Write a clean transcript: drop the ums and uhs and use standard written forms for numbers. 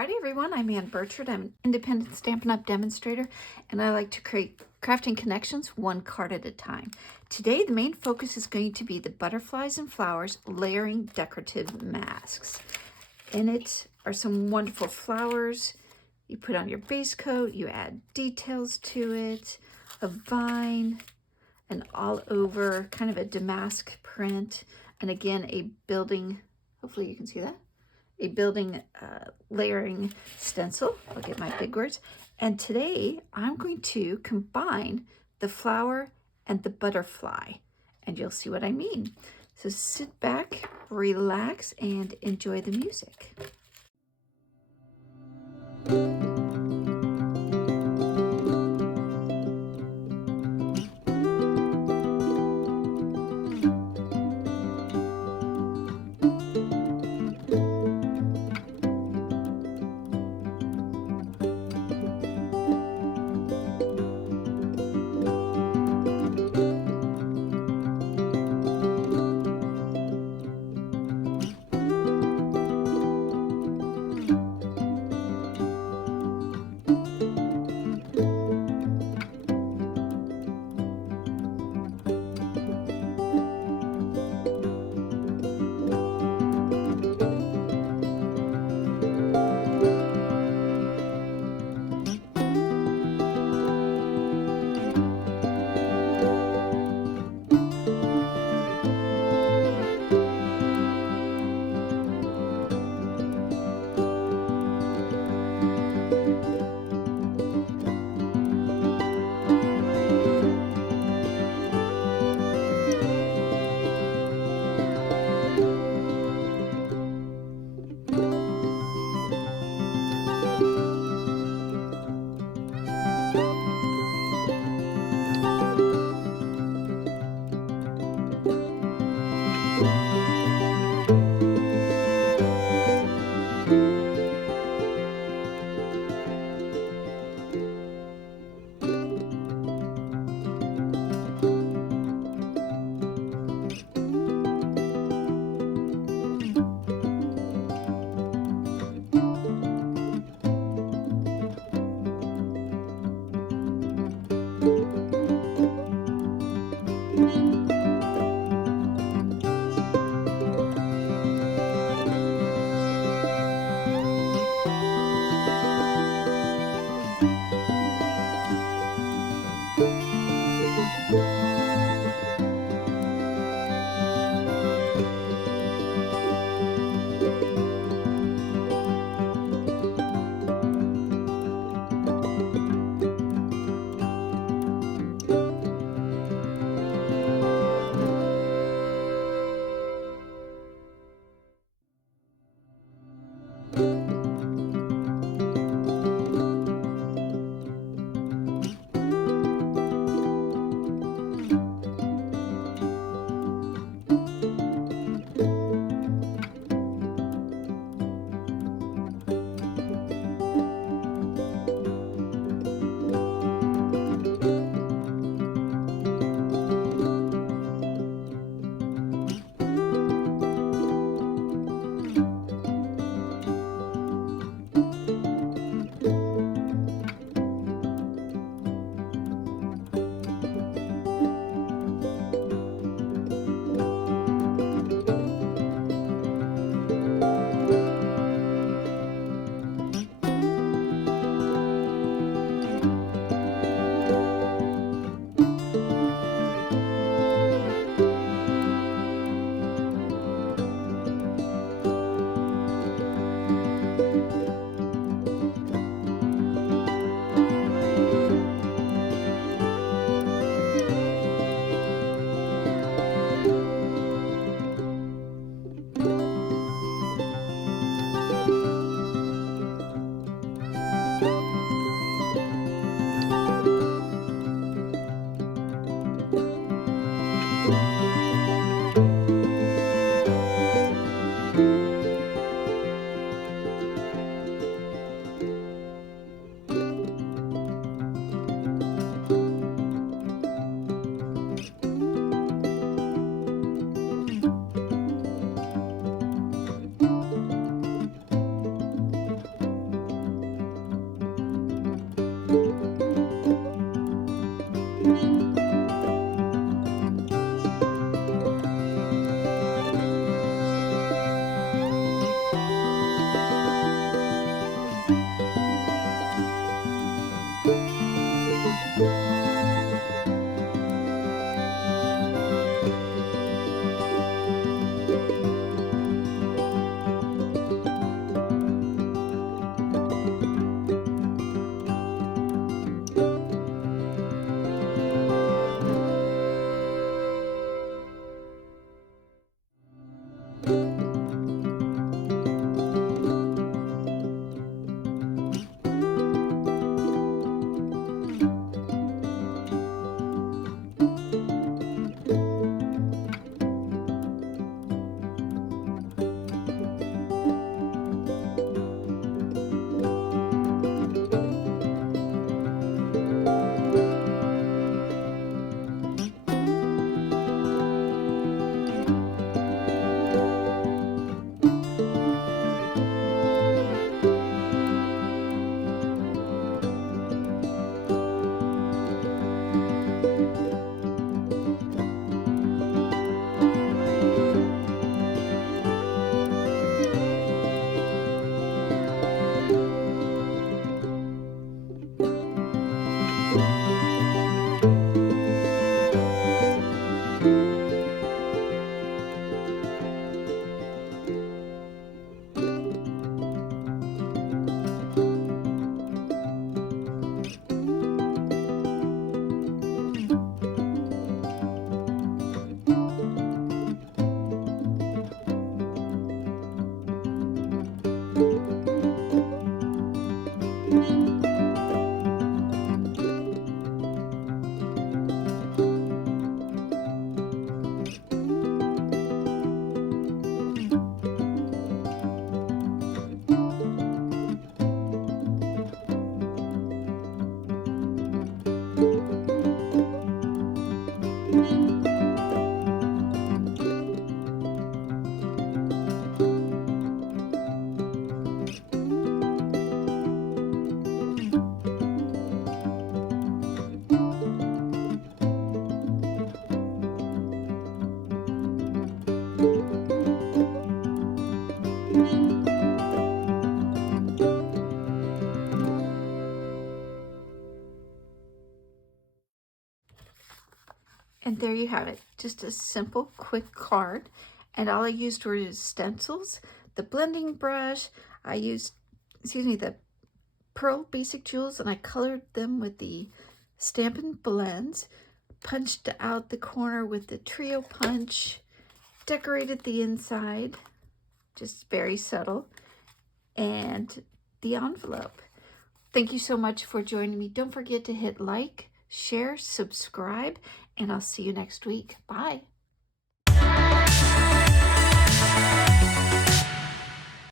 Friday, everyone. I'm Ann Birchard. I'm an independent Stampin' Up! Demonstrator, and I like to create crafting connections one card at a time. Today, the main focus is going to be the butterflies and flowers layering decorative masks. In it are some wonderful flowers. You put on your base coat, you add details to it, a vine, an all over kind of a damask print, and again, a building, hopefully you can see that, a building layering stencil. I'll get my big words. And today I'm going to combine the flower and the butterfly, and you'll see what I mean. So sit back, relax, and enjoy the music. And there you have it, just a simple, quick card. And all I used were stencils, the blending brush. I used, the Pearl Basic Jewels, and I colored them with the Stampin' Blends, punched out the corner with the Trio Punch, decorated the inside, just very subtle, and the envelope. Thank you so much for joining me. Don't forget to hit like, share, subscribe, and I'll see you next week. Bye.